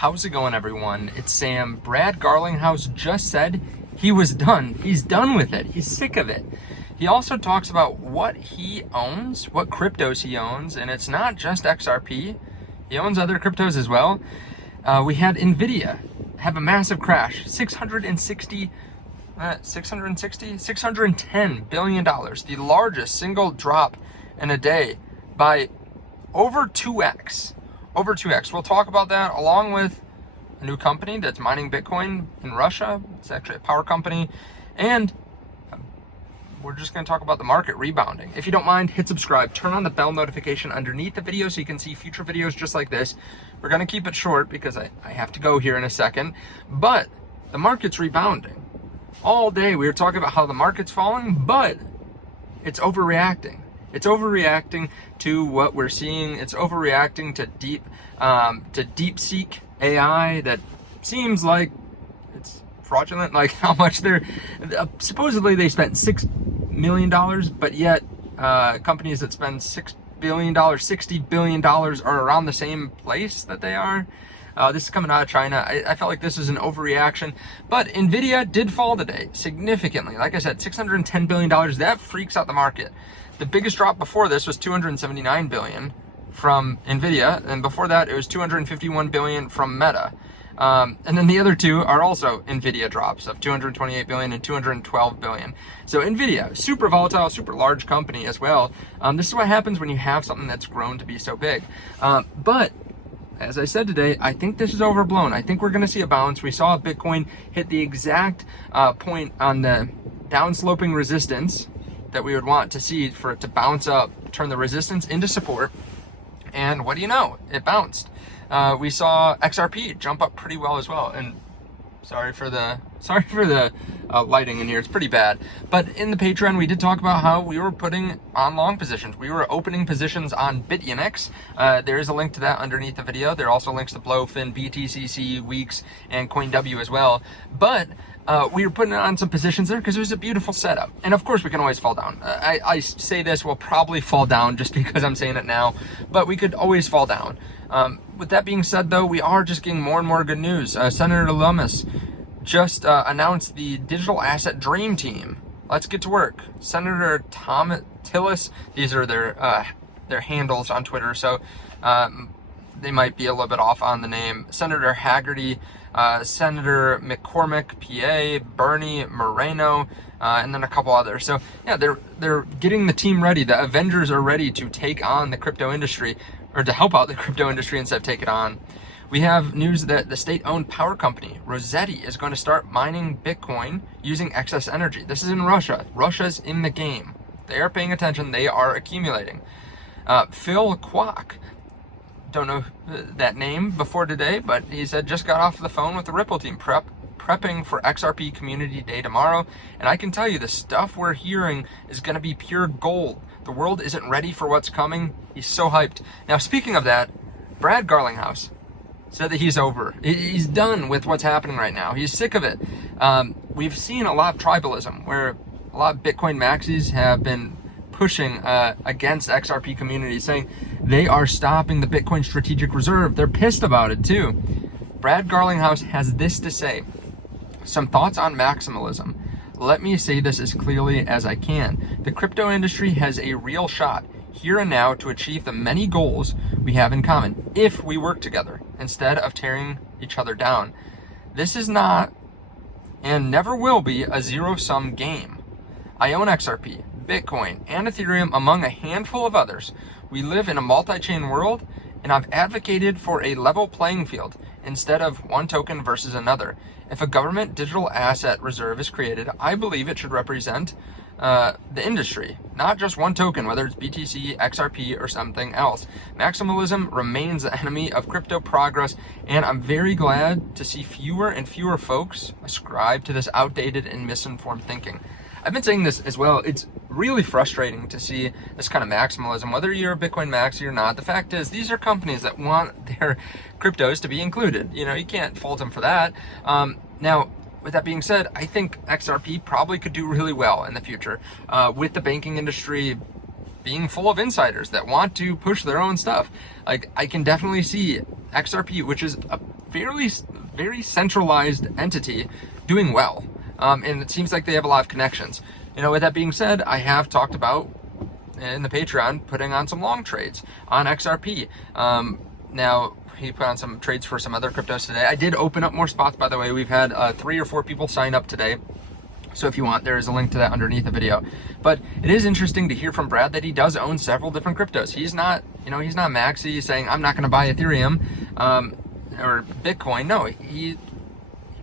How's it going, everyone? It's Sam. Brad Garlinghouse just said he was done. He's done with it. He's sick of it. He also talks about what he owns, what cryptos he owns, and it's not just XRP. He owns other cryptos as well. We had Nvidia have a massive crash, $610 billion, the largest single drop in a day by over 2x. Over 2x. We'll talk about that along with a new company that's mining Bitcoin in Russia. It's actually a power company. And we're just going to talk about the market rebounding. If you don't mind, hit subscribe. Turn on the bell notification underneath the video so you can see future videos just like this. We're going to keep it short because I have to go here in a second. But the market's rebounding. All day we were talking about how the market's falling, but it's overreacting. It's overreacting to what we're seeing. It's overreacting to DeepSeek AI that seems like it's fraudulent. Like how much they're supposedly they spent $6 million, but yet companies that spend $6 billion, $60 billion are around the same place that they are. This is coming out of China. I felt like this is an overreaction, but Nvidia did fall today significantly. Like I said, $610 billion. That freaks out the market. The biggest drop before this was $279 billion from Nvidia, and before that it was $251 billion from Meta. And then the other two are also Nvidia drops of $228 billion and $212 billion. So Nvidia, super volatile, super large company as well. This is what happens when you have something that's grown to be so big. But as I said today, I think this is overblown. I think we're going to see a bounce. We saw Bitcoin hit the exact point on the downsloping resistance that we would want to see for it to bounce up, turn the resistance into support. And what do you know? It bounced. We saw XRP jump up pretty well as well. And sorry for the lighting in here. It's pretty bad. But in the Patreon, we did talk about how we were putting on long positions. We were opening positions on BitUnix. There is a link to that underneath the video. There are also links to Blowfin, BTCC, Weeks, and CoinW as well. But we were putting on some positions there because it was a beautiful setup. And of course, we can always fall down. I say this, we'll probably fall down just because I'm saying it now, but we could always fall down. With that being said, though, we are just getting more and more good news. Senator Lummis just announced the Digital Asset Dream Team. Let's get to work. Senator Tom Tillis, these are their handles on Twitter, so they might be a little bit off on the name. Senator Haggerty, Senator McCormick, PA, Bernie Moreno, and then a couple others. So yeah, they're getting the team ready. The Avengers are ready to take on the crypto industry, or to help out the crypto industry instead of take it on. We have news that the state-owned power company, Rossetti, is going to start mining Bitcoin using excess energy. This is in Russia. Russia's in the game. They are paying attention. They are accumulating. Phil Kwok, don't know that name before today, but he said just got off the phone with the Ripple team, prepping for XRP Community Day tomorrow. And I can tell you the stuff we're hearing is going to be pure gold. The world isn't ready for what's coming. He's so hyped. Now, speaking of that, Brad Garlinghouse said that he's over. He's done with what's happening right now. He's sick of it. We've seen a lot of tribalism where a lot of Bitcoin maxis have been pushing against XRP community, saying they are stopping the Bitcoin Strategic Reserve. They're pissed about it too. Brad Garlinghouse has this to say. Some thoughts on maximalism. Let me say this as clearly as I can. The crypto industry has a real shot here and now to achieve the many goals we have in common if we work together instead of tearing each other down. This is not and never will be a zero-sum game. I own XRP, Bitcoin, and Ethereum among a handful of others. We live in a multi-chain world, and I've advocated for a level playing field instead of one token versus another. If a government digital asset reserve is created, I believe it should represent the industry, not just one token, whether it's BTC, XRP, or something else. Maximalism remains the enemy of crypto progress, and I'm very glad to see fewer and fewer folks ascribe to this outdated and misinformed thinking. I've been saying this as well. It's really frustrating to see this kind of maximalism, whether you're a Bitcoin maxi or not. The fact is, these are companies that want their cryptos to be included. You know, you can't fault them for that. Now, with that being said, I think XRP probably could do really well in the future with the banking industry being full of insiders that want to push their own stuff. Like, I can definitely see XRP, which is very centralized entity doing well. And it seems like they have a lot of connections. You know, with that being said, I have talked about in the Patreon putting on some long trades on XRP. Now, he put on some trades for some other cryptos today. I did open up more spots, by the way. We've had 3 or 4 people sign up today. So if you want, there is a link to that underneath the video. But it is interesting to hear from Brad that he does own several different cryptos. He's not, you know, he's not Maxi saying, I'm not going to buy Ethereum or Bitcoin. No, he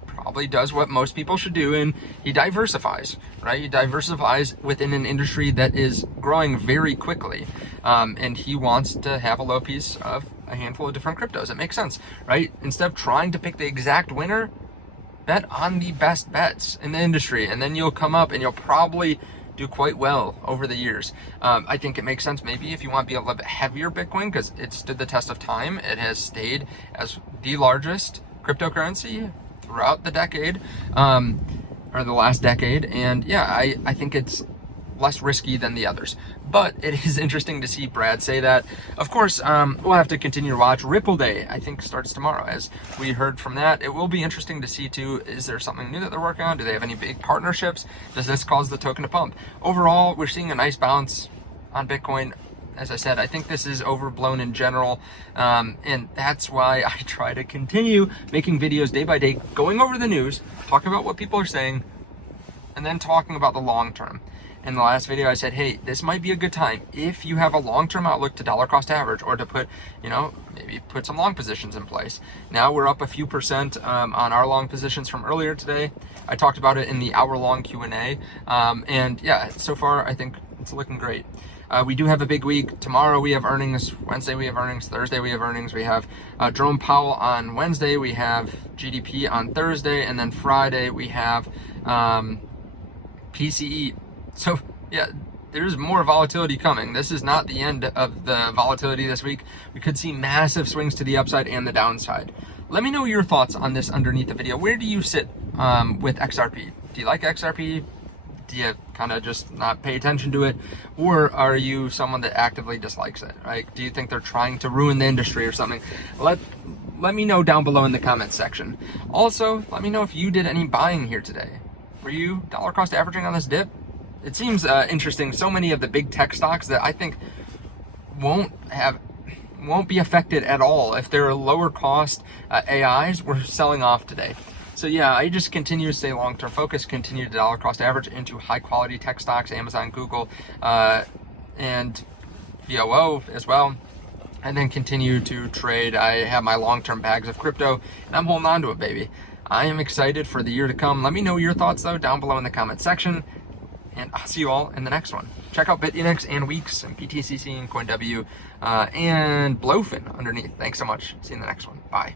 probably does what most people should do, and he diversifies, right? He diversifies within an industry that is growing very quickly. And he wants to have a low piece of a handful of different cryptos. It makes sense, right? Instead of trying to pick the exact winner, bet on the best bets in the industry, and then you'll come up and you'll probably do quite well over the years. I think it makes sense maybe if you want to be a little bit heavier Bitcoin, because it stood the test of time. It has stayed as the largest cryptocurrency throughout the decade, or the last decade. And yeah, I think it's less risky than the others. But it is interesting to see Brad say that. Of course, we'll have to continue to watch. Ripple Day, I think, starts tomorrow, as we heard from that. It will be interesting to see, too, is there something new that they're working on? Do they have any big partnerships? Does this cause the token to pump? Overall, we're seeing a nice bounce on Bitcoin. As I said, I think this is overblown in general, and that's why I try to continue making videos day by day, going over the news, talking about what people are saying, and then talking about the long term. In the last video, I said, hey, this might be a good time if you have a long-term outlook to dollar cost average, or to put, you know, maybe put some long positions in place. Now we're up a few percent on our long positions from earlier today. I talked about it in the hour-long Q&A, and yeah, so far I think it's looking great. We do have a big week. Tomorrow we have earnings. Wednesday we have earnings. Thursday we have earnings. We have Jerome Powell on Wednesday. We have GDP on Thursday, and then Friday we have PCE. So yeah, there's more volatility coming. This is not the end of the volatility this week. We could see massive swings to the upside and the downside. Let me know your thoughts on this underneath the video. Where do you sit with XRP? Do you like XRP? Do you kind of just not pay attention to it? Or are you someone that actively dislikes it? Right? Do you think they're trying to ruin the industry or something? Let me know down below in the comments section. Also, let me know if you did any buying here today. Were you dollar cost averaging on this dip? It seems interesting. So many of the big tech stocks that I think won't be affected at all if they're lower cost AIs were selling off today. So yeah, I just continue to stay long-term focused, continue to dollar cost average into high quality tech stocks, Amazon, Google, and VOO as well. And then continue to trade. I have my long-term bags of crypto, and I'm holding on to it, baby. I am excited for the year to come. Let me know your thoughts though down below in the comment section. And I'll see you all in the next one. Check out BitUnix and Weeks and BTCC and CoinW and Blowfin underneath. Thanks so much. See you in the next one. Bye.